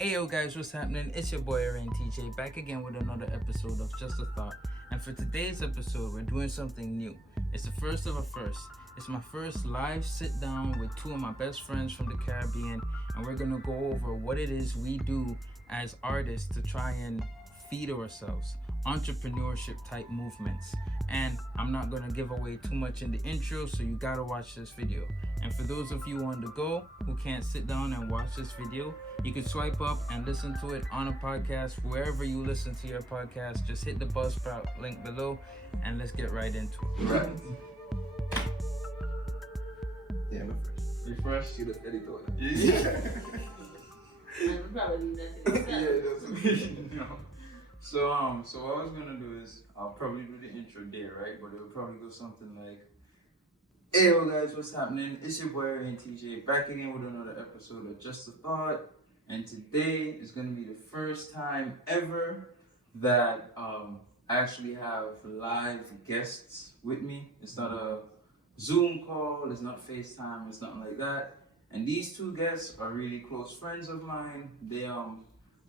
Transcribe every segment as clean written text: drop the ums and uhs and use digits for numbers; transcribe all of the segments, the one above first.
Hey yo guys, what's happening? It's your boy Araine TJ back again with another episode of Just a Thought. And for today's episode, we're doing something new. It's the first of a first. It's my first live sit down with two of my best friends from the Caribbean, and we're gonna go over what it is we do as artists to try and feed ourselves, entrepreneurship type movements. And I'm not gonna give away too much in the intro, so you gotta watch this video. And for those of you on the go who can't sit down and watch this video, you can swipe up and listen to it on a podcast wherever you listen to your podcast. Just hit the Buzzsprout link below, and let's get right into it. Right. Yeah, I'm first. Refresh, see the editor. Yeah. I'm probably nothing. Yeah, it does. No. So what I was gonna do is I'll probably do the intro there, right? But it will probably go something like, "Hey yo guys, what's happening? It's your boy Araine TJ back again with another episode of Just a Thought." And today is gonna be the first time ever that I actually have live guests with me. It's not a Zoom call, it's not FaceTime, it's nothing like that. And these two guests are really close friends of mine.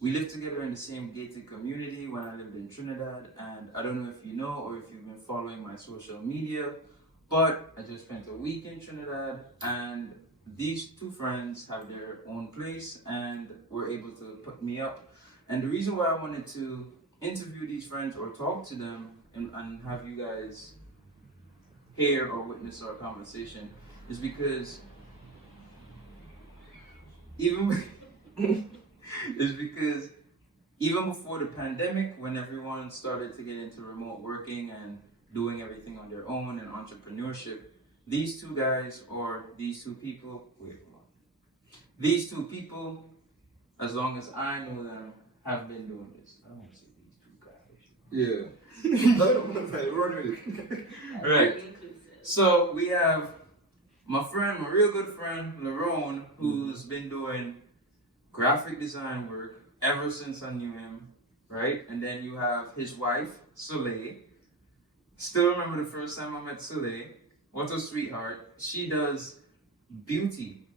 We lived together in the same gated community when I lived in Trinidad, and I don't know if you know or if you've been following my social media, but I just spent a week in Trinidad, and these two friends have their own place and were able to put me up. And the reason why I wanted to interview these friends or talk to them and have you guys hear or witness our conversation is because even before the pandemic, when everyone started to get into remote working and doing everything on their own and entrepreneurship, these two guys or these two people, as long as I know them, have been doing this. I don't want to say these two guys. Yeah. No, run with it. Right. So we have my real good friend, Lerone, who's been doing graphic design work ever since I knew him, right? And then you have his wife, Soleil. Still remember the first time I met Soleil. What a sweetheart. She does beauty,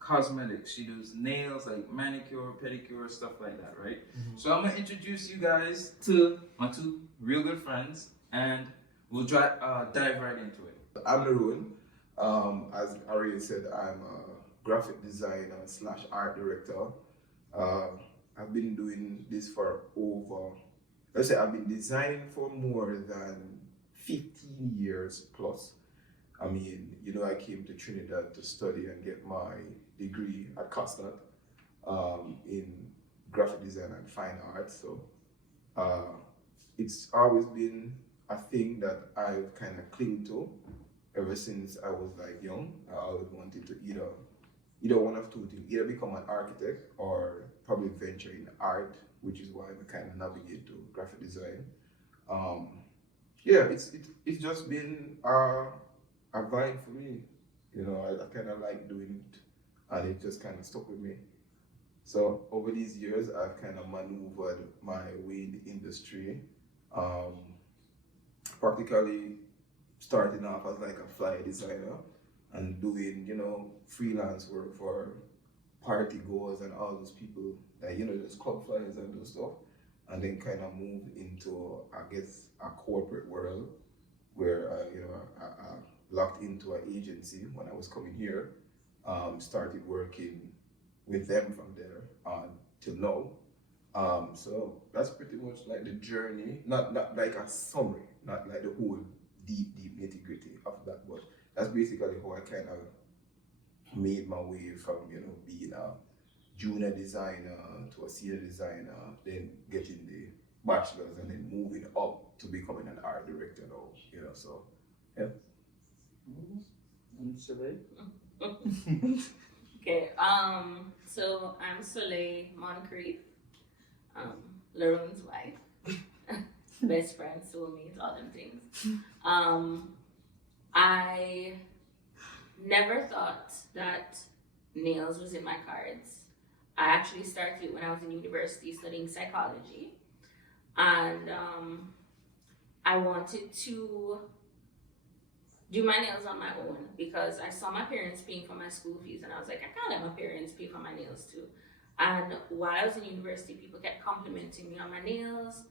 cosmetics. She does nails, like manicure, pedicure, stuff like that, right? Mm-hmm. So I'm gonna introduce you guys to my two real good friends, and we'll dive right into it. I'm Lerone. As Araine said, I'm a graphic designer / art director. I've been doing this for I've been designing for more than 15 years plus. I mean, I came to Trinidad to study and get my degree at Costner in graphic design and fine art. So it's always been a thing that I've kind of clung to ever since I was like young. I always wanted to either one of two things, either become an architect or probably venture in art, which is why I kind of navigate to graphic design. It's just been a vibe for me. I kind of like doing it, and it just kind of stuck with me. So over these years, I've kind of maneuvered my way in the industry, practically starting off as like a flyer designer and doing, freelance work for party goers and all those people that, just club flyers and those stuff. And then kind of moved into, I guess, a corporate world where, I locked into an agency when I was coming here, started working with them from there on till now. So that's pretty much like the journey, not like a summary, not like the whole deep nitty gritty of that, but that's basically how I kind of made my way from, being a junior designer to a senior designer, then getting the bachelor's and then moving up to becoming an art director now, so, yeah. And Soleil? Okay, so I'm Soleil Moncrief, Lerone's wife, best friend, soulmate, all them things. I never thought that nails was in my cards. I actually started when I was in university studying psychology, and I wanted to do my nails on my own because I saw my parents paying for my school fees, and I was like, I can't let my parents pay for my nails too. And while I was in university, people kept complimenting me on my nails.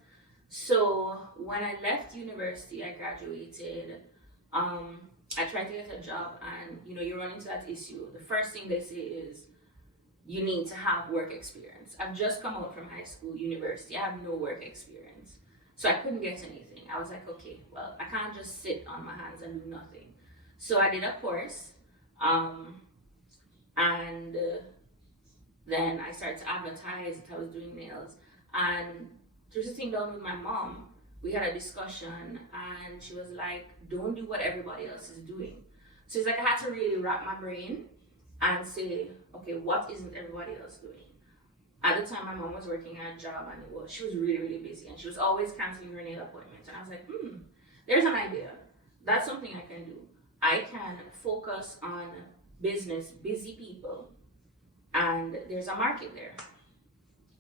So when I left university, I graduated. I tried to get a job, and you run into that issue. The first thing they say is you need to have work experience. I've just come out from high school, university. I have no work experience, so I couldn't get anything. I was like, okay, well, I can't just sit on my hands and do nothing. So I did a course, and then I started to advertise that I was doing nails. And just sitting down with my mom, we had a discussion, and she was like, don't do what everybody else is doing. So it's like I had to really wrap my brain and say, okay, what isn't everybody else doing? At the time, my mom was working at a job, and she was really, really busy, and she was always canceling her nail appointments. And I was like, there's an idea. That's something I can do. I can focus on business, busy people, and there's a market there.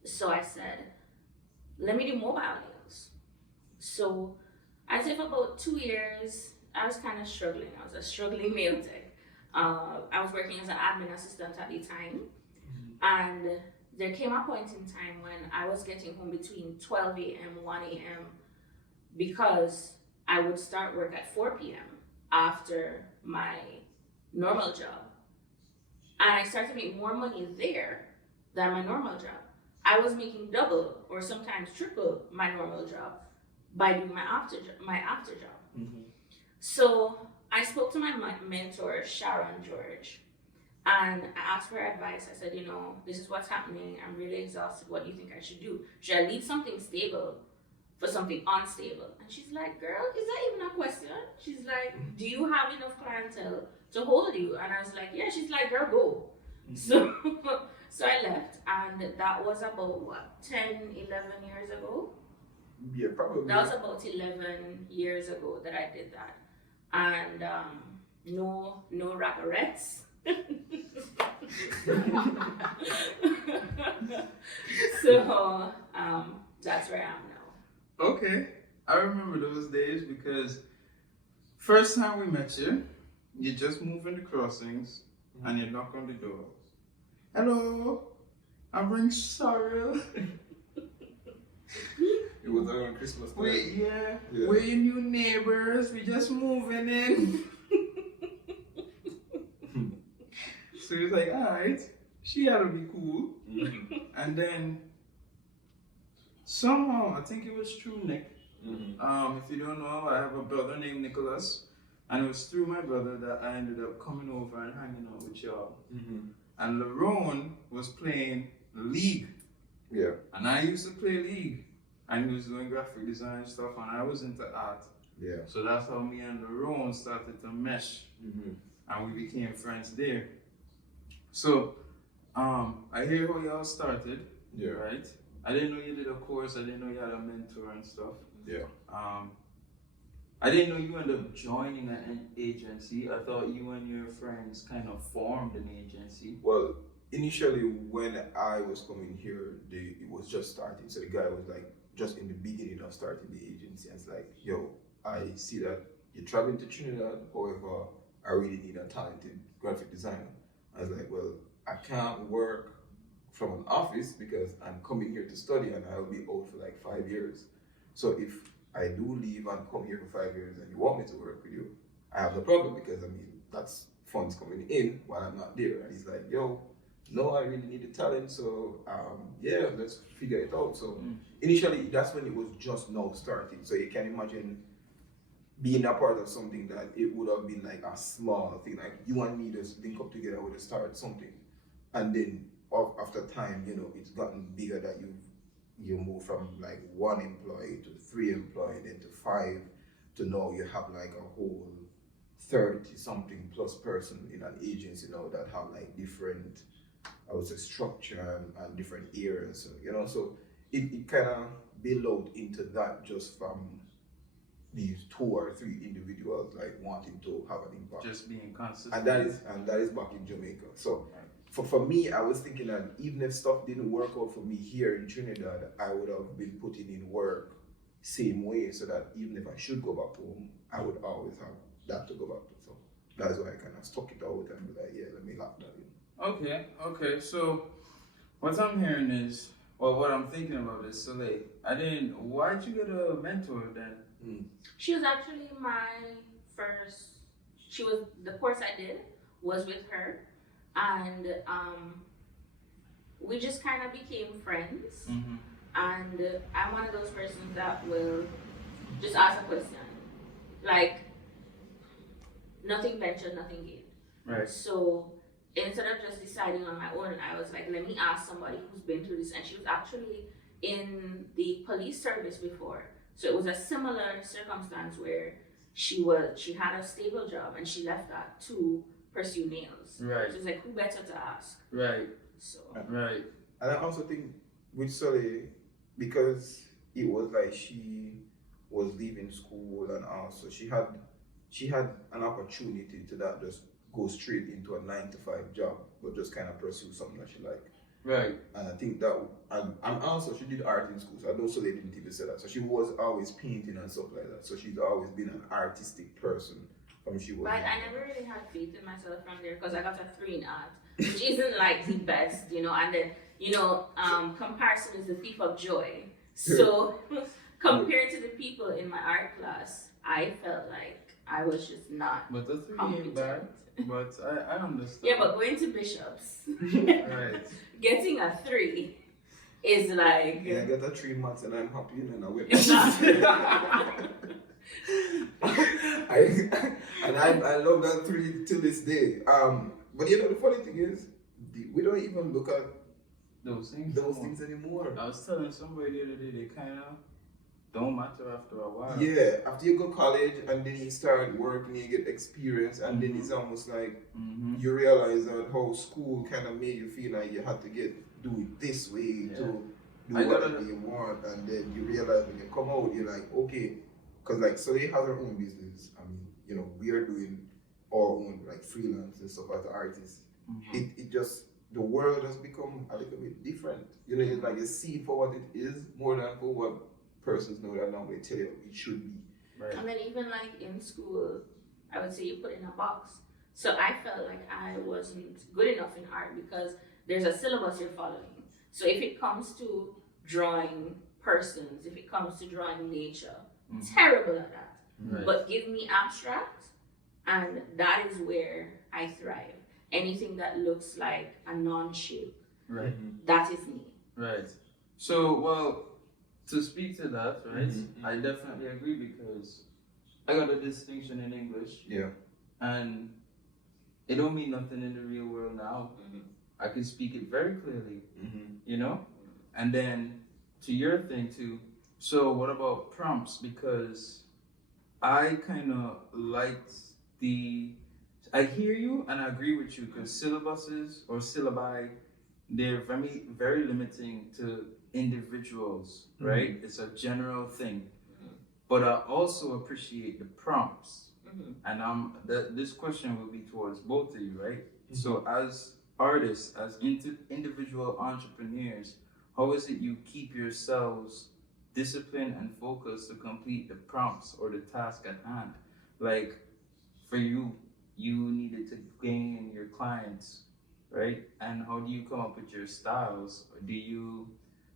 So I said, let me do mobile nails. So I'd say for about 2 years, I was kind of struggling. I was a struggling nail tech. I was working as an admin assistant at the time. And there came a point in time when I was getting home between 12 a.m., 1 a.m. because I would start work at 4 p.m. after my normal job. And I started to make more money there than my normal job. I was making double or sometimes triple my normal job by doing my after job. So I spoke to my mentor, Sharon George, and I asked for her advice. I said, this is what's happening. I'm really exhausted. What do you think I should do? Should I leave something stable for something unstable? And she's like, girl, is that even a question? She's like, do you have enough clientele to hold you? And I was like, yeah. She's like, girl, go. So I left, and that was about 10, 11 years ago. Yeah, probably. That was about 11 years ago that I did that. And no regrets. So that's where I am now. Okay. I remember those days because first time we met you, you just moved in the crossings and you knock on the door. Hello, I'm bringing sorrel. It was around Christmas time. Yeah. We're your new neighbors. We just moving in. So he was like, alright, she ought to be cool. And then somehow, I think it was through Nick. If you don't know, I have a brother named Nicholas. And it was through my brother that I ended up coming over and hanging out with y'all. And Lerone was playing League. Yeah. And I used to play League. And he was doing graphic design stuff, and I was into art. Yeah. So that's how me and Lerone started to mesh. And we became friends there. So, I hear how y'all started. Yeah. Right? I didn't know you did a course. I didn't know you had a mentor and stuff. Yeah. I didn't know you ended up joining an agency. I thought you and your friends kind of formed an agency. Well, initially when I was coming here, it was just starting. So the guy was like, just in the beginning of starting the agency, and it's like, yo, I see that you're traveling to Trinidad, however, I really need a talented graphic designer. I was like, well, I can't work from an office because I'm coming here to study and I'll be out for like 5 years. So if I do leave and come here for 5 years and you want me to work with you, I have no problem because that's funds coming in while I'm not there. And he's like, yo, no, I really need the talent, so yeah, let's figure it out. So initially, that's when it was just now starting. So you can imagine being a part of something that it would have been like a small thing, like you and me just link up together with to start something. And then after time, it's gotten bigger that you move from like 1 employee to 3 employee, then to 5, to now you have like a whole 30 something plus person in an agency now that have like different, I would say, structure and different areas. So, so it kind of build out into that just from these 2 or 3 individuals like wanting to have an impact. Just being consistent. And that is back in Jamaica. So for me, I was thinking that even if stuff didn't work out for me here in Trinidad, I would have been putting in work same way, so that even if I should go back home, I would always have that to go back to. So that's why I kind of stuck it out and be like, yeah, let me lock that in. Okay. So What I'm hearing is, well, what I'm thinking about is Soleil. Why'd you get a mentor then? She was actually my first. She was the course I did was with her, and we just kind of became friends. Mm-hmm. And I'm one of those persons that will just ask a question, like nothing ventured, nothing gained. Right. So instead of just deciding on my own, I was like, let me ask somebody who's been through this. And she was actually in the police service before, so it was a similar circumstance where she had a stable job and she left that to pursue nails. Right. So it's like, who better to ask? Right. So Right. And I also think with Soleil, because it was like she was leaving school and also she had an opportunity to not just go straight into a 9-to-5 job, but just kind of pursue something that she liked. Right. And I think that, and also she did art in school, so I know Soleil didn't even say that. So she was always painting and stuff like that. So she's always been an artistic person from she was. But I never really had faith in myself from there because I got a 3 in art, which isn't like the best, you know. And then, you know, comparison is the thief of joy. So compared to the people in my art class, I felt like I was just not. But the 3 ain't bad. But I understand. Yeah, but going to Bishops, Right. getting a 3 is like. Yeah, I got a 3 months and I'm happy and I went. I love that 3 till this day. But you know the funny thing is, we don't even look at those things anymore. I was telling somebody the other day, they kind of don't matter after a while. Yeah, after you go college and then you start working, you get experience, and then it's almost like you realize that how school kind of made you feel like you had to do it this way to do whatever you want, and then you realize when you come out, you're like, okay, because like Soleil has her own business. I mean, you know, we are doing our own like freelance and stuff as artists. It just, the world has become a little bit different. You know, it's like you see it for what it is more than for what persons know that now they tell you it should be. Right. And then even like in school, I would say you put in a box. So I felt like I wasn't good enough in art because there's a syllabus you're following. So if it comes to drawing persons, if it comes to drawing nature, terrible at that. Right. But give me abstract, and that is where I thrive. Anything that looks like a non-shape, Right. that is me. Right. So, well, to speak to that, right, I definitely agree because I got a distinction in English. Yeah. And it don't mean nothing in the real world now. I can speak it very clearly, you know? And then to your thing too, so what about prompts? Because I kind of liked I hear you and I agree with you because syllabuses or syllabi, they're very, very limiting to individuals, right? It's a general thing. But I also appreciate the prompts. And this question will be towards both of you, right? So as artists, as individual entrepreneurs, how is it you keep yourselves disciplined and focused to complete the prompts or the task at hand? Like for you, you needed to gain your clients, right? And how do you come up with your styles? Or do you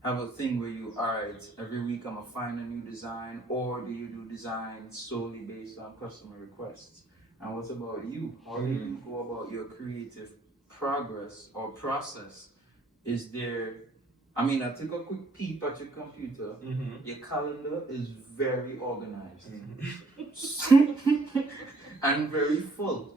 have a thing where you, all right, every week I'm gonna find a new design, or do you do designs solely based on customer requests? And what about you? How do you go about your creative progress or process? Is there, I mean, I took a quick peep at your computer. Your calendar is very organized and very full.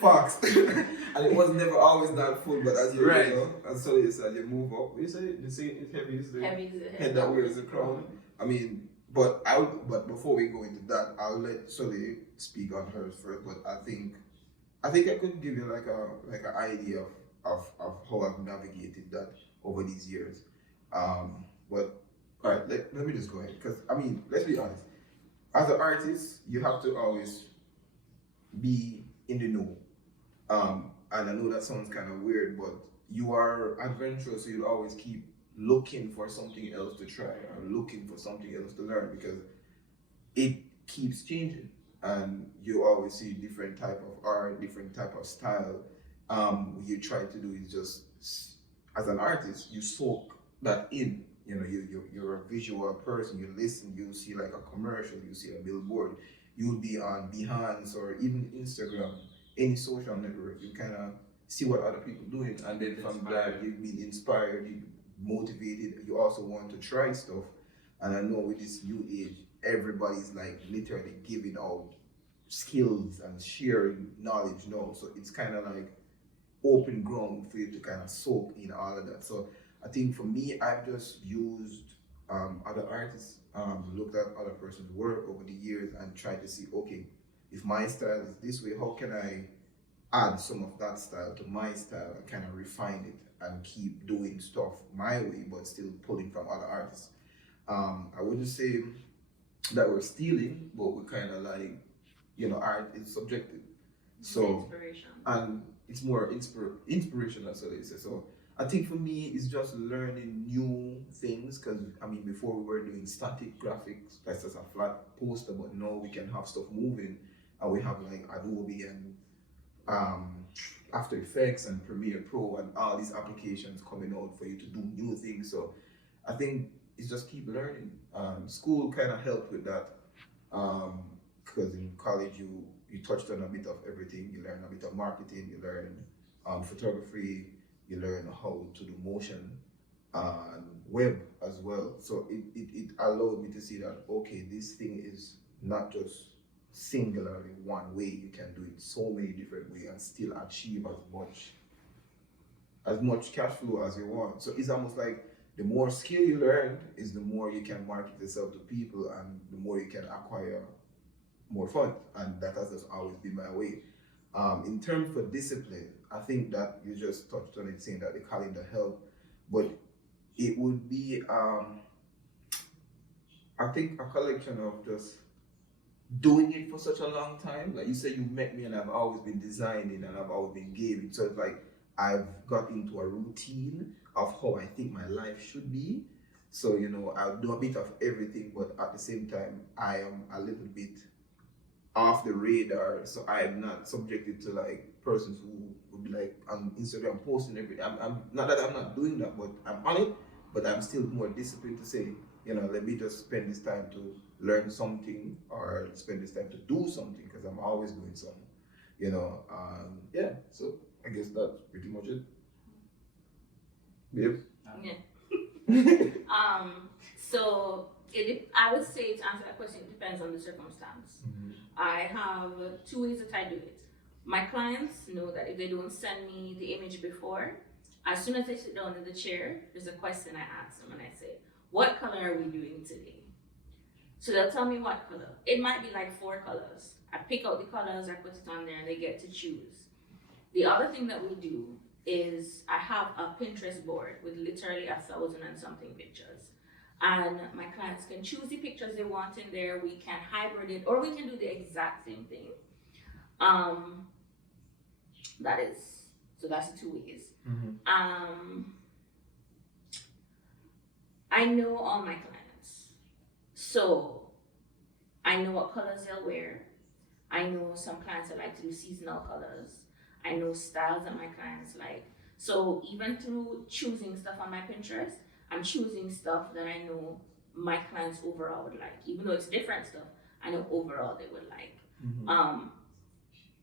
Fox. And it was never always that full, but as you know, and so you said, you move up. You say it's heavy is the head that wears the crown. I mean, but before we go into that, I'll let Soleil speak on hers first. But I think I could give you like an idea of how I've navigated that over these years. But all right, let me just go ahead because I mean, let's be honest. As an artist, you have to always be in the know. And I know that sounds kind of weird, but you are adventurous, so you'll always keep looking for something else to try or looking for something else to learn because it keeps changing. and you always see different type of art, different type of style. What you try to do is just, as an artist, you soak that in. You know, you're a visual person. You listen. You see like a commercial. You see a billboard. You'll be on Behance or even Instagram, any social network. You kind of see what other people doing, and then from that you've been inspired, you motivated. You also want to try stuff. And I know with this new age, everybody's like literally giving out skills and sharing knowledge now. So it's kind of like open ground for you to kind of soak in all of that. So I think for me, I've just used other artists, looked at other person's work over the years and tried to see, okay, if my style is this way, how can I add some of that style to my style and kind of refine it and keep doing stuff my way, but still pulling from other artists. I wouldn't say that we're stealing, but we're kind of like, you know, art is subjective. So, Inspiration. and it's more inspirational, so they say. So I think for me, it's just learning new things, because I mean, before we were doing static graphics, that's just a flat poster, but now we can have stuff moving, and we have like Adobe and After Effects and Premiere Pro and all these applications coming out for you to do new things. So I think it's just keep learning. School kind of helped with that, because in college you touched on a bit of everything. You learn a bit of marketing, you learn photography, you learn how to do motion and web as well. So it allowed me to see that, okay, this thing is not just singularly one way. You can do it so many different ways and still achieve as much cash flow as you want. So it's almost like the more skill you learn is the more you can market yourself to people, and the more you can acquire more funds. And that has just always been my way. In terms for discipline, I think that you just touched on it, saying that the calendar helped, but it would be, I think, a collection of just doing it for such a long time. Like you said, you met me and I've always been designing and I've always been gaming. So it's like I've got into a routine of how I think my life should be. So, you know, I'll do a bit of everything, but at the same time, I am a little bit off the radar. So I am not subjected to like persons who would be like on Instagram posting everything. I'm not that I'm not doing that, but I'm on it, but I'm still more disciplined to say, you know, let me just spend this time to learn something or spend this time to do something, because I'm always doing something, you know. Yeah, so I guess that's pretty much it. Babe? Yeah. So I would say, to answer that question, it depends on the circumstance. Mm-hmm. I have two ways that I do it. My clients know that if they don't send me the image before, as soon as they sit down in the chair, there's a question I ask them, and I say, what color are we doing today? So they'll tell me what color. It might be like 4 colors. I pick out the colors, I put it on there, and they get to choose. The other thing that we do is I have a Pinterest board with literally 1,000 and something pictures. And my clients can choose the pictures they want in there. We can hybrid it, or we can do the exact same thing. That's the 2 ways. Mm-hmm. I know all my clients, so I know what colors they'll wear. I know some clients that like to do seasonal colors. I know styles that my clients like. So even through choosing stuff on my Pinterest, I'm choosing stuff that I know my clients overall would like. Even though it's different stuff, I know overall they would like. Mm-hmm.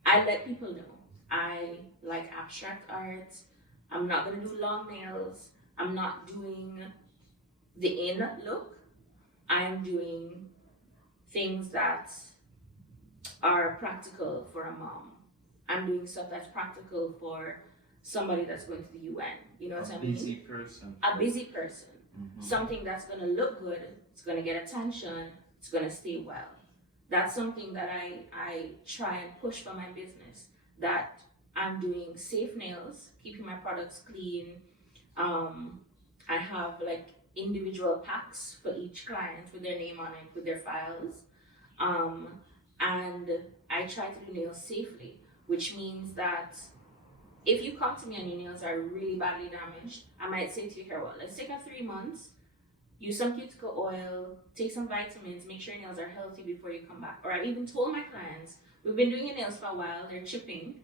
I let people know I like abstract art. I'm not gonna do long nails. I'm not doing the in look. I'm doing things that are practical for a mom. I'm doing stuff that's practical for somebody that's going to the UN. You know what I mean? A busy person. A busy person. Mm-hmm. Something that's gonna look good, it's gonna get attention, it's gonna stay well. That's something that I try and push for my business. That I'm doing safe nails, keeping my products clean. I have like individual packs for each client with their name on it, with their files. And I try to do nails safely, which means that if you come to me and your nails are really badly damaged, I might say to you, here, well, let's take a 3 months, use some cuticle oil, take some vitamins, make sure your nails are healthy before you come back. Or I've even told my clients, we've been doing your nails for a while, they're chipping.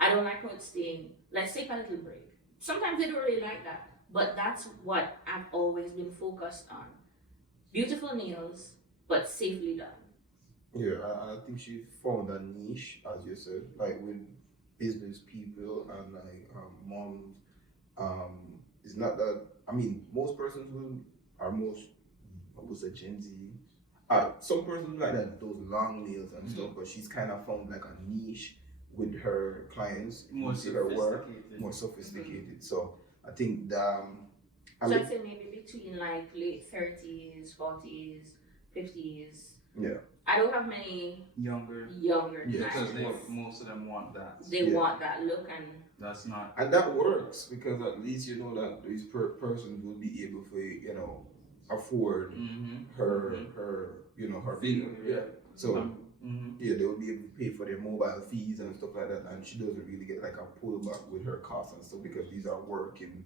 I don't like how it's staying. Let's take a little break. Sometimes they don't really like that, but that's what I've always been focused on. Beautiful nails, but safely done. Yeah, I think she found a niche, as you said, like with business people and like moms. It's not that, I mean, most persons are most, I would say Gen Z. Some persons like that, those long nails and stuff, but she's kind of found like a niche with her clients, More with her work, sophisticated. more sophisticated. So I think that, So I'd say maybe between like late 30s, 40s, 50s. yeah. I don't have many Younger. Yeah, Because clients. most of them want that. They want that look, and That's not. And that works because at least you know that these persons will be able to, you know, afford her her fee. Yeah. So yeah, they will be able to pay for their mobile fees and stuff like that, and she doesn't really get like a pullback with her costs and stuff because these are working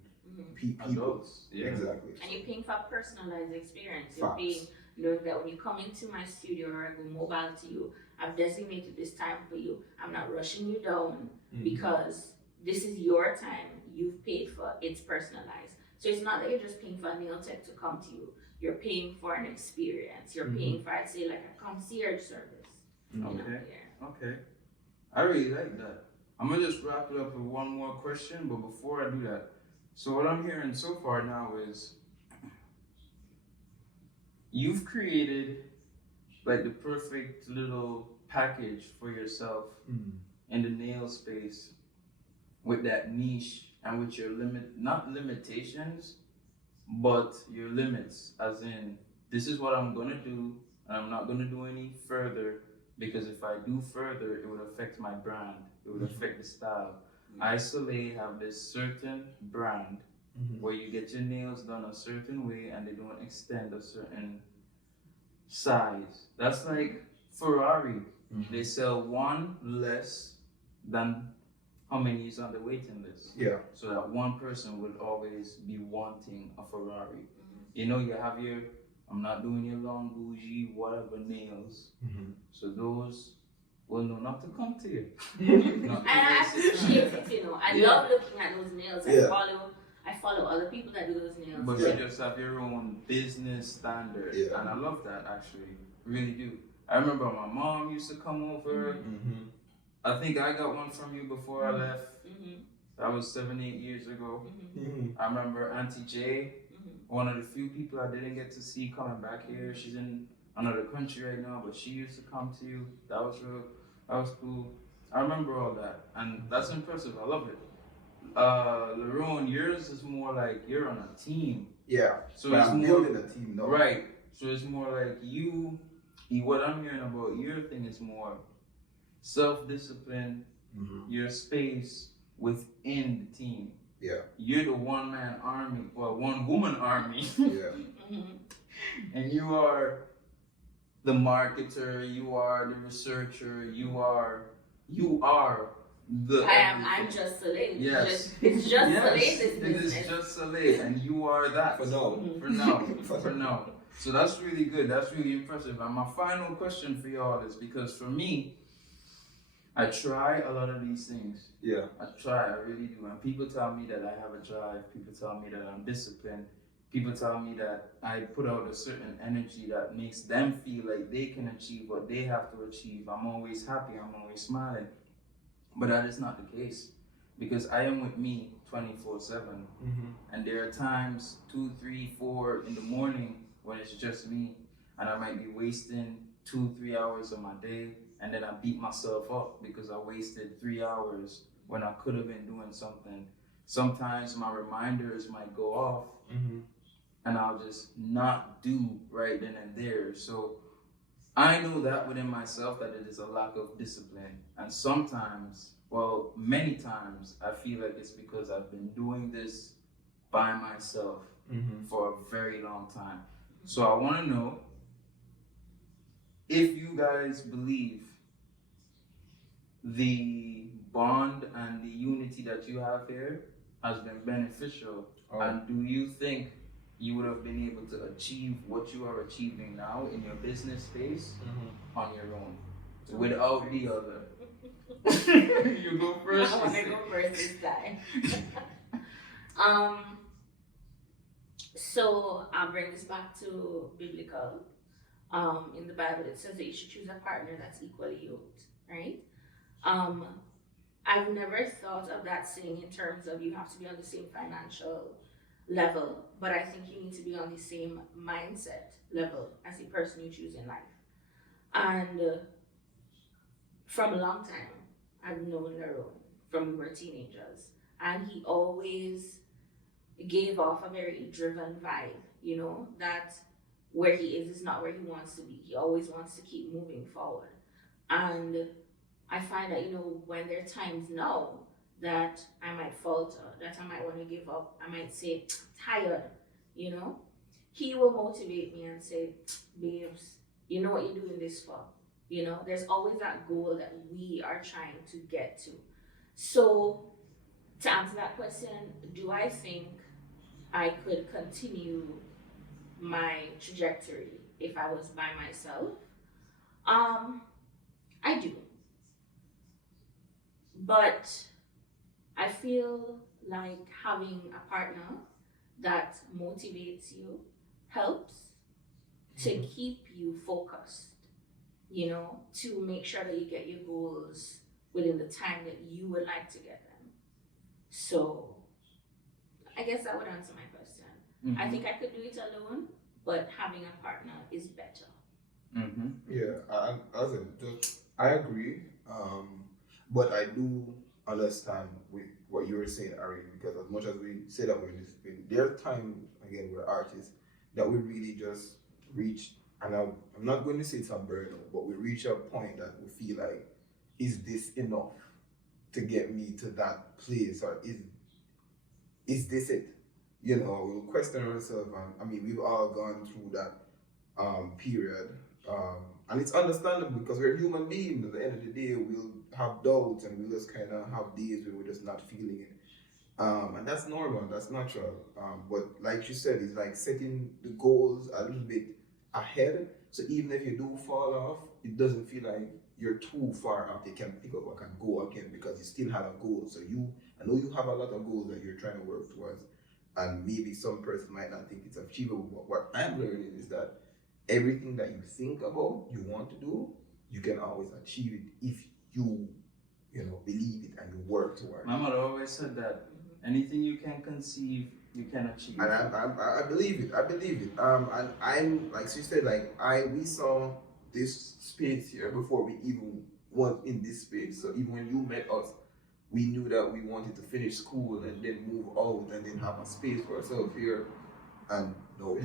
people. Adults. Yeah. Exactly. And you're paying for a personalized experience. Facts. You're paying, knowing that when you come into my studio or I go mobile to you, I've designated this time for you. I'm not rushing you down because this is your time. You've paid for. It's personalized. So it's not that you're just paying for a nail tech to come to you. You're paying for an experience. You're paying for, I'd say, like a concierge service. Okay. I really like that. I'm gonna just wrap it up with one more question, but before I do that, so what I'm hearing so far now is you've created like the perfect little package for yourself in the nail space with that niche and with your not limitations, but your limits, as in, this is what I'm gonna do, and I'm not gonna do any further, because if I do further, it would affect my brand, it would affect the style. I, Soleil, have this certain brand where you get your nails done a certain way and they don't extend a certain size. That's like Ferrari. They sell one less than how many is on the waiting list. Yeah. So that one person would always be wanting a Ferrari. You know, you have your, I'm not doing your long bougie, whatever nails. So those will know not to come to you. And I appreciate it, you know. I love looking at those nails. I follow other people that do those nails. But you just have your own business standard. And I love that, actually. Really do. I remember my mom used to come over. I think I got one from you before I left. That was 7-8 years ago. I remember Auntie J, one of the few people I didn't get to see coming back here. She's in another country right now, but she used to come to you. That was cool. I remember all that, and that's impressive. I love it. Lerone, yours is more like you're on a team. Yeah. So but it's I'm more building a team, though. right. So it's more like you. What I'm hearing about your thing is more self-discipline, your space within the team. Yeah. You're the one-man army or one-woman army. Yeah. And you are the marketer, you are the researcher, you are the I'm just Soleil. Yes. It's just Soleil's business. It is just Soleil, and you are that. For now. For now. So that's really good. That's really impressive. And my final question for y'all is, because for me, I try a lot of these things. Yeah. I really do. And people tell me that I have a drive. People tell me that I'm disciplined. People tell me that I put out a certain energy that makes them feel like they can achieve what they have to achieve. I'm always happy. I'm always smiling. But that is not the case, because I am with me 24/7. And there are times 2, 3, 4 in the morning when it's just me, and I might be wasting 2, 3 hours of my day, and then I beat myself up because I wasted 3 hours when I could have been doing something. Sometimes my reminders might go off, and I'll just not do right then and there. So I know that within myself that it is a lack of discipline. And sometimes, well, many times, I feel like it's because I've been doing this by myself for a very long time. So I want to know if you guys believe the bond and the unity that you have here has been beneficial. And do you think you would have been able to achieve what you are achieving now in your business space on your own, without the other. You go first. I want to go first this time. So I'll bring this back to biblical. In the Bible, it says that you should choose a partner that's equally yoked, right? I've never thought of that saying in terms of you have to be on the same financial level, but I think you need to be on the same mindset level as the person you choose in life. And from a long time, I've known Lerone from we were teenagers, and he always gave off a very driven vibe, you know, that where he is not where he wants to be. He always wants to keep moving forward. And I find that, you know, when there are times now that I might falter, that I might want to give up, I might say, tired, you know, he will motivate me and say, babes, you know what you're doing this for. You know, there's always that goal that we are trying to get to. So to answer that question, do I think I could continue my trajectory if I was by myself? I do. But I feel like having a partner that motivates you helps to keep you focused, you know, to make sure that you get your goals within the time that you would like to get them. So I guess that would answer my question. I think I could do it alone, but having a partner is better. Yeah, I agree. But I do understand with what you were saying, Araine, because as much as we say that there are times, again, we're artists, that we really just reach, and I'm not going to say it's a burnout, but we reach a point that we feel like, is this enough to get me to that place, or is this it? You know, we'll question ourselves, and I mean, we've all gone through that period, and it's understandable because we're human beings. At the end of the day, we'll have doubts, and we'll just kind of have days where we're just not feeling it. And that's normal, that's natural. But like you said, it's like setting the goals a little bit ahead. So even if you do fall off, it doesn't feel like you're too far off. You can pick up and go again because you still have a goal. So I know you have a lot of goals that you're trying to work towards. And maybe some person might not think it's achievable. But what I'm learning is that everything that you think about, you want to do, you can always achieve it if you believe it and you work towards it. My mother always said that anything you can conceive, you can achieve. And I believe it. And I'm, like she said, we saw this space here before we even went in this space. So even when you met us, we knew that we wanted to finish school and then move out and then have a space for ourselves here. And no,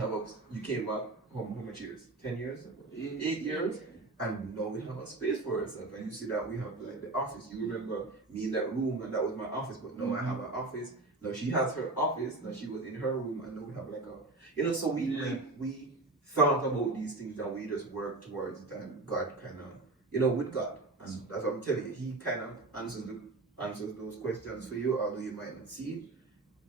you came back how much years? 10 years? 8 years? And now we have a space for ourselves. And you see that we have like the office. You remember me in that room and that was my office, but now I have an office. Now she has her office, now she was in her room, and now we have like so we thought about these things and we just worked towards it, and God kind of, with God. And that's what I'm telling you, he kind of answers those questions for you, although you might not see it.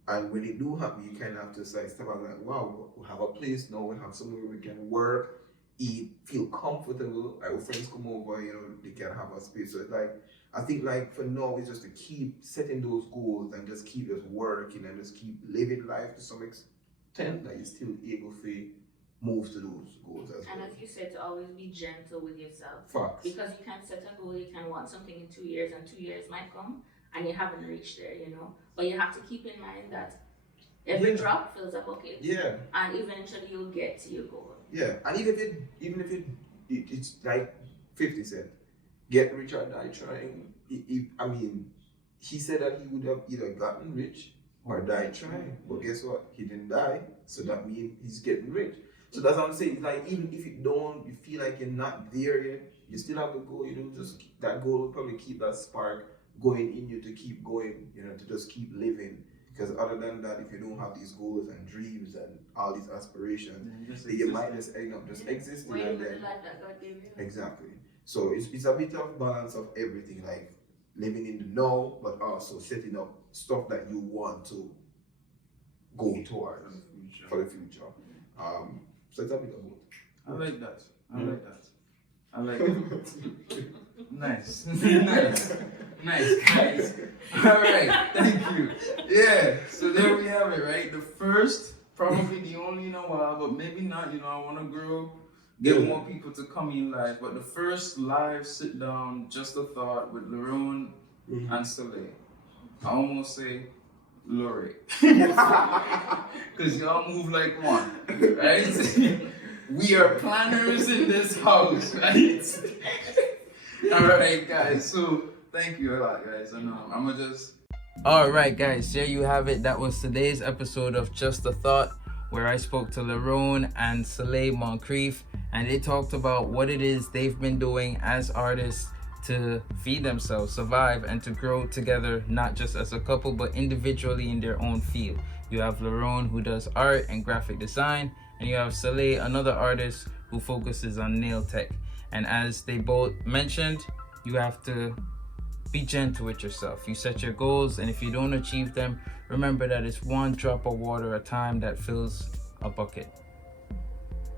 And when it do happen, you kind of have to step out like, wow, we have a place now, we have somewhere we can work, eat, feel comfortable. Our friends come over, they can have a space. So it's like, I think like for now, it's just to keep setting those goals and just keep just working and just keep living life to some extent that you're still able to move to those goals as well. And as you said, to always be gentle with yourself. Facts. Because you can set a goal, you can want something in 2 years, and 2 years might come and you haven't reached there, But you have to keep in mind that every drop fills a bucket. Yeah. And eventually you'll get to your goal. Yeah. And even if it's like 50 Cent. Get rich or die trying. He said that he would have either gotten rich or died trying. But guess what? He didn't die, so that means he's getting rich. So that's what I'm saying. It's like even if you feel like you're not there yet, you still have a goal. That goal will probably keep that spark going in you to keep going. To just keep living. Because other than that, if you don't have these goals and dreams and all these aspirations, then you might just end up just existing. Well, and then, life that God gave you. Exactly. So it's a bit of balance of everything, like living in the now, but also setting up stuff that you want to go towards for the future. So it's a bit of both. I like that. I like that. I like that. Nice. Nice. Nice, guys. Alright, thank you. Yeah, so there we have it, right? The first, probably the only in a while, but maybe not, I want to grow, get more people to come in live, but the first live sit down, just a thought with Lerone and Soleil. I almost say Lori. Because y'all move like one, right? We are planners in this house, right? Alright, guys, so thank you a lot, guys. And I'm gonna just. Alright, guys, there you have it. That was today's episode of Just a Thought, where I spoke to Lerone and Soleil Moncrief, and they talked about what it is they've been doing as artists to feed themselves, survive, and to grow together, not just as a couple, but individually in their own field. You have Lerone, who does art and graphic design, and you have Soleil, another artist who focuses on nail tech. And as they both mentioned, you have to be gentle with yourself. You set your goals, and if you don't achieve them, remember that it's one drop of water at a time that fills a bucket.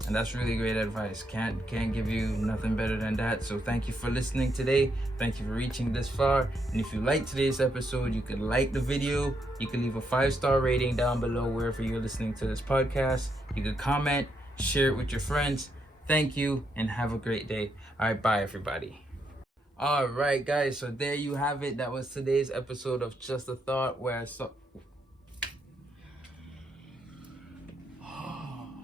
And that's really great advice. Can't give you nothing better than that. So thank you for listening today. Thank you for reaching this far. And if you liked today's episode, you could like the video. You can leave a 5-star rating down below wherever you're listening to this podcast. You could comment, share it with your friends. Thank you, and have a great day. All right, bye, everybody. All right, guys, so there you have it. That was today's episode of Just a Thought, where I